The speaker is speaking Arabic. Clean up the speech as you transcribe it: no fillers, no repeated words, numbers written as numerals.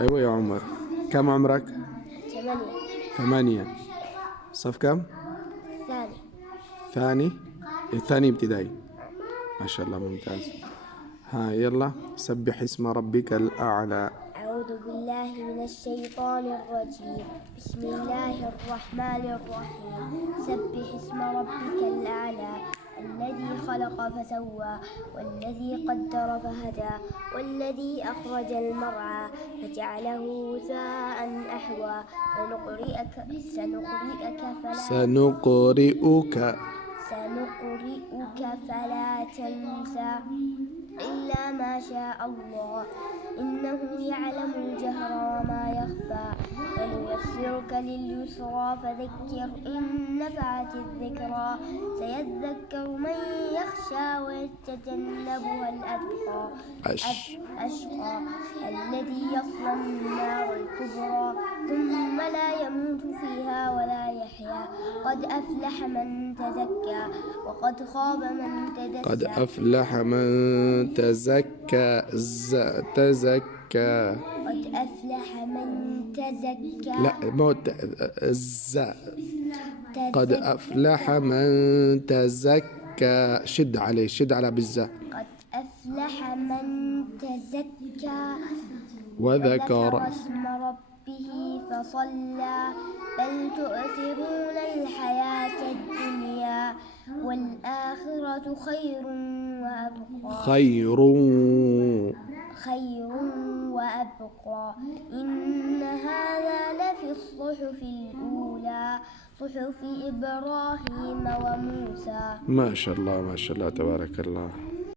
أيوة يا عمر. كم عمرك؟ 8. 8. صف كم؟ ثاني. ثاني. الثاني ابتدائي. ما شاء الله ممتاز. ها يلا سبح اسم ربك الأعلى. أعوذ بالله من الشيطان الرجيم. بسم الله الرحمن الرحيم. سبح اسم ربك الأعلى الذي خلق فسوى والذي قدر فهدى والذي أخرج المرعى فجعله غثاء أحوى. سنقرئك فلا تنسى إلا ما شاء الله إنه يعلم الجهر وما يخفى. فنيسرك لليسرى فذكر إن نفعت الذكرى. سيذكر من يخشى ويتجنبها الأشقى الذي يصلى النار الكبرى ثم لا يموت فيها ولا يحيا. قد أفلح من تزكى وقد خاب من تدسى. قد أفلح من تزكى. تزكى. قد أفلح من تزكى. لا مو قد أفلح من تزكى. شد عليه، شد على بالزاء. قد أفلح من تزكى وذكر اسم ربه فصلى. بل تؤثرون الحياة الدنيا والآخرة خير وأبقى. إن هذا لفي الصحف الأولى صحف إبراهيم وموسى. ما شاء الله ما شاء الله تبارك الله.